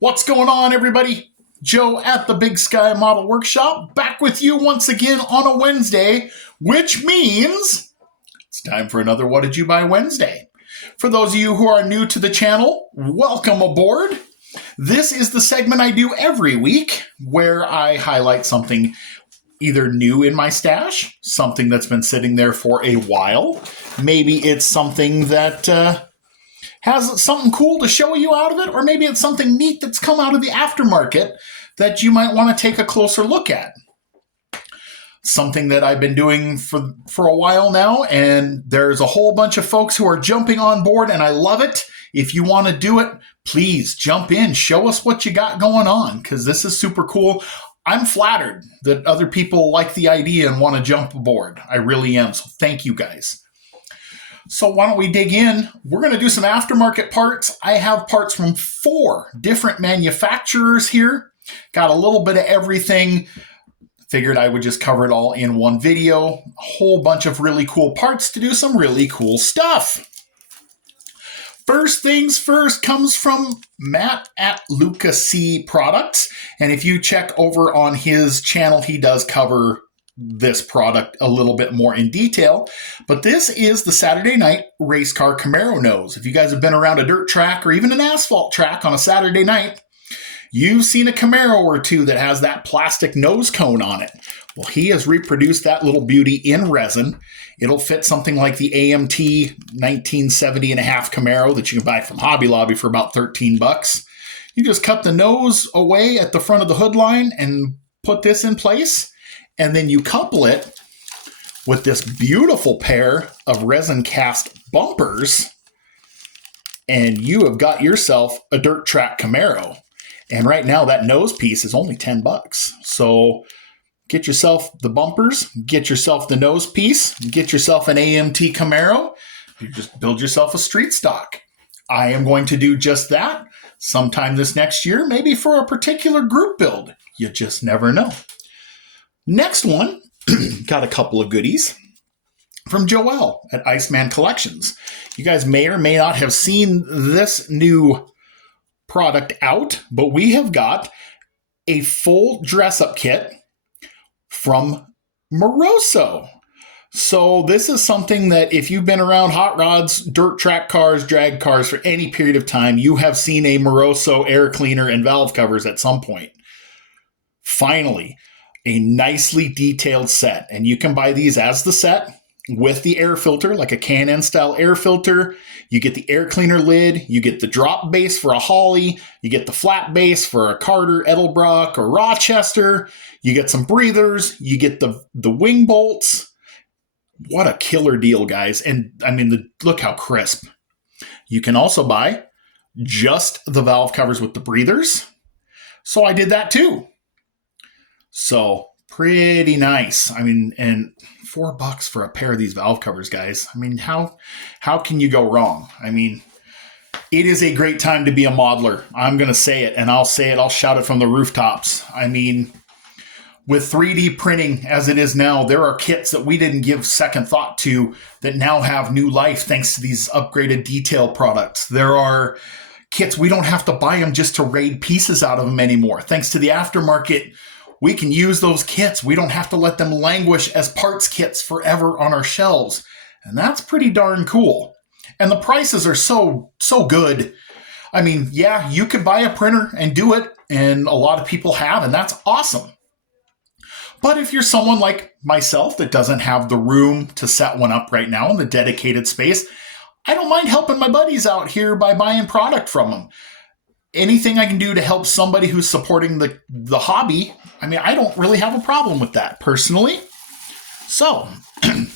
What's going on, everybody? Joe at the Big Sky Model Workshop, back with you once again on a Wednesday, which means it's time for another What Did You Buy Wednesday. For those of you who are new to the channel, welcome aboard. This is the segment I do every week where I highlight something either new in my stash, something that's been sitting there for a while. Maybe it's something that has something cool to show you out of it, or maybe it's something neat that's come out of the aftermarket that you might want to take a closer look at. Something that I've been doing for a while now, and there's a whole bunch of folks who are jumping on board, and I love it. If you want to do it, please jump in, show us what you got going on, because this is super cool. I'm flattered that other people like the idea and want to jump aboard. I really am, so thank you guys. So why don't we dig in? We're going to do some aftermarket parts. I have parts from 4 different manufacturers here. Got a little bit of everything. Figured I would just cover it all in one video. A whole bunch of really cool parts to do some really cool stuff. First things first comes from Matt at Luca C Products. And if you check over on his channel, he does cover this product a little bit more in detail, but this is the Saturday night race car Camaro nose. If you guys have been around a dirt track or even an asphalt track on a Saturday night, you've seen a Camaro or two that has that plastic nose cone on it. Well, he has reproduced that little beauty in resin. It'll fit something like the AMT 1970 and a half Camaro that you can buy from Hobby Lobby for about $13. You just cut the nose away at the front of the hood line and put this in place. And then you couple it with this beautiful pair of resin cast bumpers, and you have got yourself a dirt track Camaro. And right now that nose piece is only $10. So get yourself the bumpers, get yourself the nose piece, get yourself an AMT Camaro. You just build yourself a street stock. I am going to do just that sometime this next year, maybe for a particular group build. You just never know. Next one, got a couple of goodies from Joel at Iceman Collections. You guys may or may not have seen this new product out, but we have got a full dress-up kit from Moroso. So this is something that if you've been around hot rods, dirt track cars, drag cars for any period of time, you have seen a Moroso air cleaner and valve covers at some point. Finally, a nicely detailed set, and you can buy these as the set with the air filter, like a Can-Am style air filter. You get the air cleaner lid, you get the drop base for a Holly, you get the flat base for a Carter, Edelbrock, or Rochester, you get some breathers, you get the wing bolts. What a killer deal, guys. And I mean, look how crisp. You can also buy just the valve covers with the breathers. So I did that too. So pretty nice. I mean, and $4 for a pair of these valve covers, guys. I mean, how can you go wrong? I mean, it is a great time to be a modeler. I'm going to say it, and I'll say it. I'll shout it from the rooftops. I mean, with 3D printing as it is now, there are kits that we didn't give second thought to that now have new life thanks to these upgraded detail products. There are kits, we don't have to buy them just to raid pieces out of them anymore. Thanks to the aftermarket, we can use those kits. We don't have to let them languish as parts kits forever on our shelves. And that's pretty darn cool. And the prices are so good. I mean, yeah, you could buy a printer and do it, and a lot of people have, and that's awesome. But if you're someone like myself that doesn't have the room to set one up right now in the dedicated space, I don't mind helping my buddies out here by buying product from them. Anything I can do to help somebody who's supporting the hobby, I mean, I don't really have a problem with that personally. So,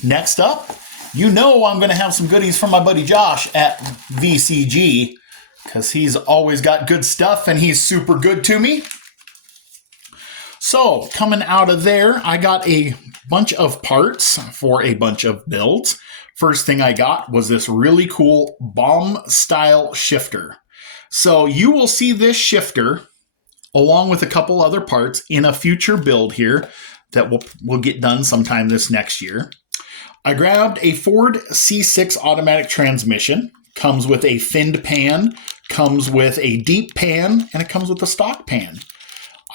next up, you know I'm going to have some goodies from my buddy Josh at VCG, because he's always got good stuff and he's super good to me. So, coming out of there, I got a bunch of parts for a bunch of builds. First thing I got was this really cool bomb style shifter. So you will see this shifter along with a couple other parts in a future build here that will get done sometime this next year. I grabbed a Ford C6 automatic transmission Comes with a finned pan, comes with a deep pan, and it comes with a stock pan.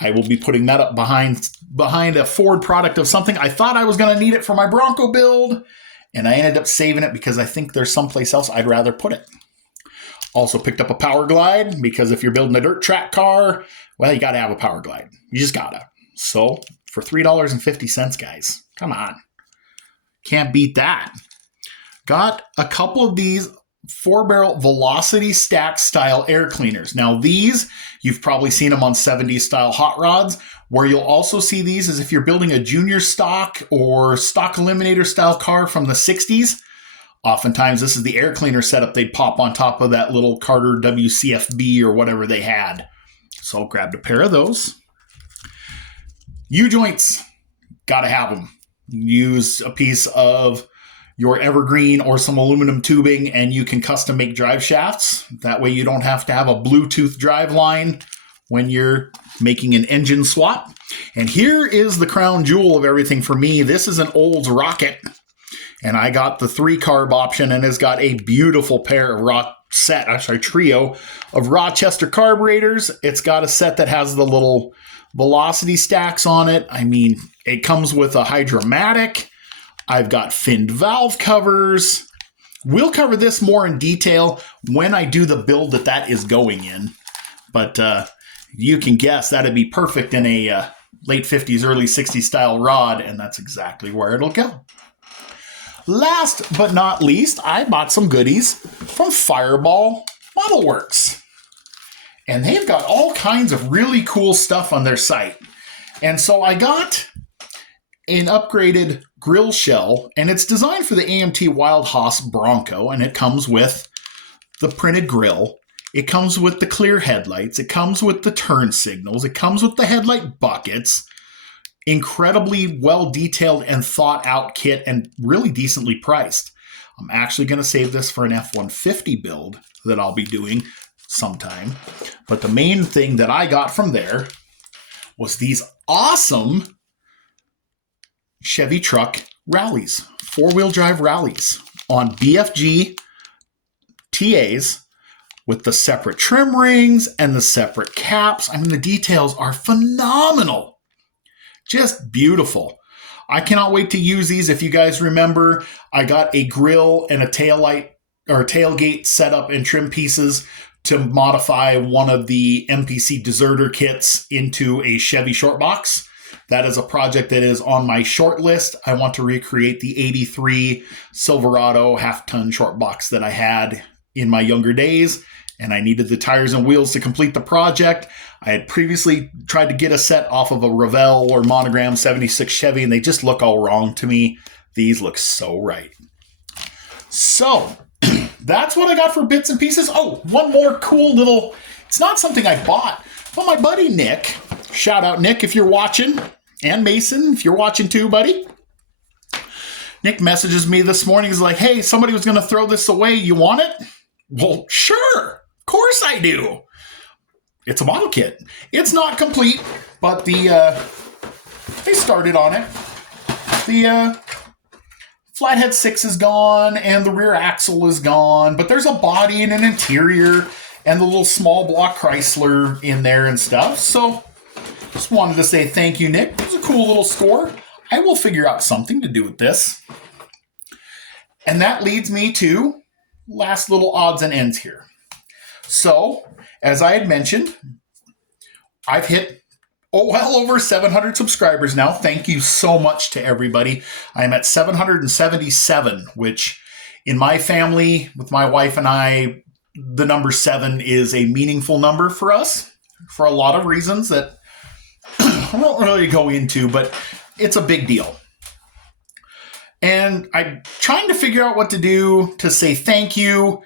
I will be putting that up behind a Ford product of something. I thought I was going to need it for my Bronco build, and I ended up saving it because I think there's someplace else I'd rather put it. Also picked up a Power Glide because if you're building a dirt track car, well, you got to have a Power Glide. You just got to. So for $3.50, guys, come on. Can't beat that. Got a couple of these 4-barrel Velocity Stack style air cleaners. Now these, you've probably seen them on 70s style hot rods. Where you'll also see these is if you're building a junior stock or stock eliminator style car from the 60s. Oftentimes this is the air cleaner setup they'd pop on top of that little Carter WCFB or whatever they had. So grabbed a pair of those. U-joints, gotta have them. Use a piece of your evergreen or some aluminum tubing and you can custom make drive shafts. That way you don't have to have a Bluetooth drive line when you're making an engine swap. And here is the crown jewel of everything for me. This is an Olds Rocket, and I got the 3-carb option, and it's got a beautiful pair of trio of Rochester carburetors. It's got a set that has the little Velocity stacks on it. I mean, it comes with a Hydromatic. I've got finned valve covers. We'll cover this more in detail when I do the build that is going in. But you can guess that'd be perfect in a late 50s, early 60s style rod, and that's exactly where it'll go. Last but not least, I bought some goodies from Fireball Model Works. And they've got all kinds of really cool stuff on their site. And so I got an upgraded grill shell, and it's designed for the AMT Wild Hoss Bronco, and it comes with the printed grill. It comes with the clear headlights. It comes with the turn signals. It comes with the headlight buckets. Incredibly well-detailed and thought-out kit and really decently priced. I'm actually going to save this for an F-150 build that I'll be doing sometime. But the main thing that I got from there was these awesome Chevy truck rallies, 4-wheel drive rallies on BFG TAs with the separate trim rings and the separate caps. I mean, the details are phenomenal. Just beautiful. I cannot wait to use these. If you guys remember, I got a grill and a taillight or tailgate setup and trim pieces to modify one of the MPC deserter kits into a Chevy short box. That is a project that is on my short list. I want to recreate the 83 Silverado half-ton short box that I had in my younger days, and I needed the tires and wheels to complete the project. I had previously tried to get a set off of a Revell or Monogram 76 Chevy, and they just look all wrong to me. These look so right. So that's what I got for bits and pieces. Oh, one more cool little, it's not something I bought, but my buddy Nick, shout out Nick if you're watching, and Mason if you're watching too, buddy. Nick messages me this morning. He's like, hey, somebody was going to throw this away. You want it? Well, sure. Of course I do. It's a model kit. It's not complete, but they started on it. The flathead 6 is gone, and the rear axle is gone, but there's a body and an interior and the little small block Chrysler in there and stuff. So just wanted to say thank you, Nick. It was a cool little score. I will figure out something to do with this. And that leads me to last little odds and ends here. So, as I had mentioned, I've hit well over 700 subscribers now. Thank you so much to everybody. I'm at 777, which in my family, with my wife and I, the number 7 is a meaningful number for us for a lot of reasons that I won't really go into, but it's a big deal. And I'm trying to figure out what to do to say thank you.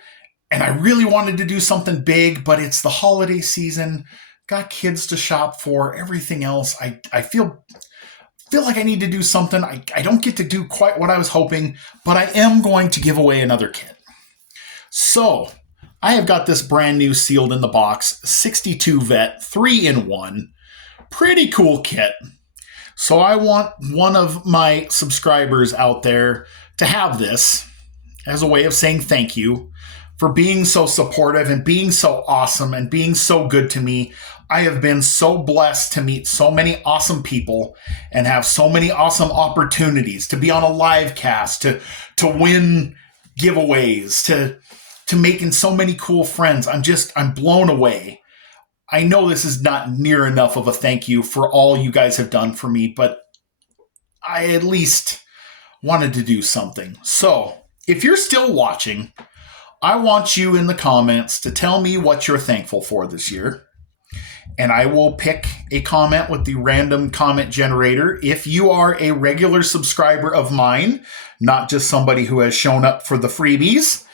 And I really wanted to do something big, but it's the holiday season. Got kids to shop for, everything else. I feel like I need to do something. I don't get to do quite what I was hoping, but I am going to give away another kit. So I have got this brand new sealed in the box 62 Vet 3-in-1. Pretty cool kit. So I want one of my subscribers out there to have this as a way of saying thank you for being so supportive and being so awesome and being so good to me. I have been so blessed to meet so many awesome people and have so many awesome opportunities to be on a live cast, to win giveaways, to making so many cool friends. I'm blown away. I know this is not near enough of a thank you for all you guys have done for me, but I at least wanted to do something. So if you're still watching, I want you in the comments to tell me what you're thankful for this year. And I will pick a comment with the random comment generator. If you are a regular subscriber of mine, not just somebody who has shown up for the freebies,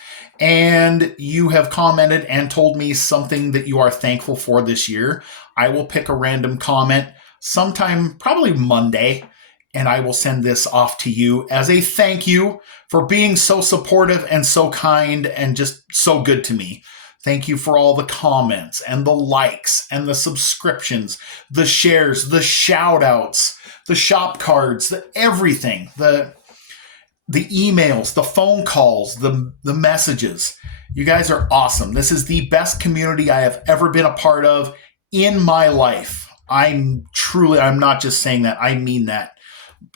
and you have commented and told me something that you are thankful for this year, I will pick a random comment sometime, probably Monday, and I will send this off to you as a thank you for being so supportive and so kind and just so good to me. Thank you for all the comments and the likes and the subscriptions, the shares, the shout outs, the shop cards, the everything, the emails, the phone calls, the messages. You guys are awesome. This is the best community I have ever been a part of in my life. I'm not just saying that. I mean that.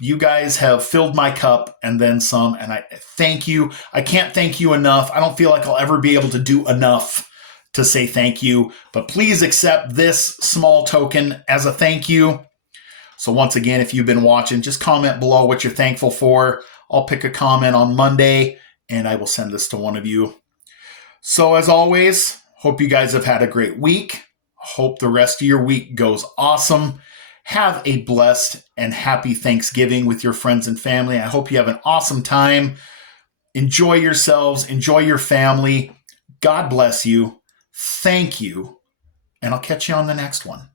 You guys have filled my cup and then some, and I thank you. I can't thank you enough. I don't feel like I'll ever be able to do enough to say thank you, but please accept this small token as a thank you. So once again, if you've been watching, just comment below what you're thankful for. I'll pick a comment on Monday, and I will send this to one of you. So as always, hope you guys have had a great week. Hope the rest of your week goes awesome. Have a blessed and happy Thanksgiving with your friends and family. I hope you have an awesome time. Enjoy yourselves. Enjoy your family. God bless you. Thank you. And I'll catch you on the next one.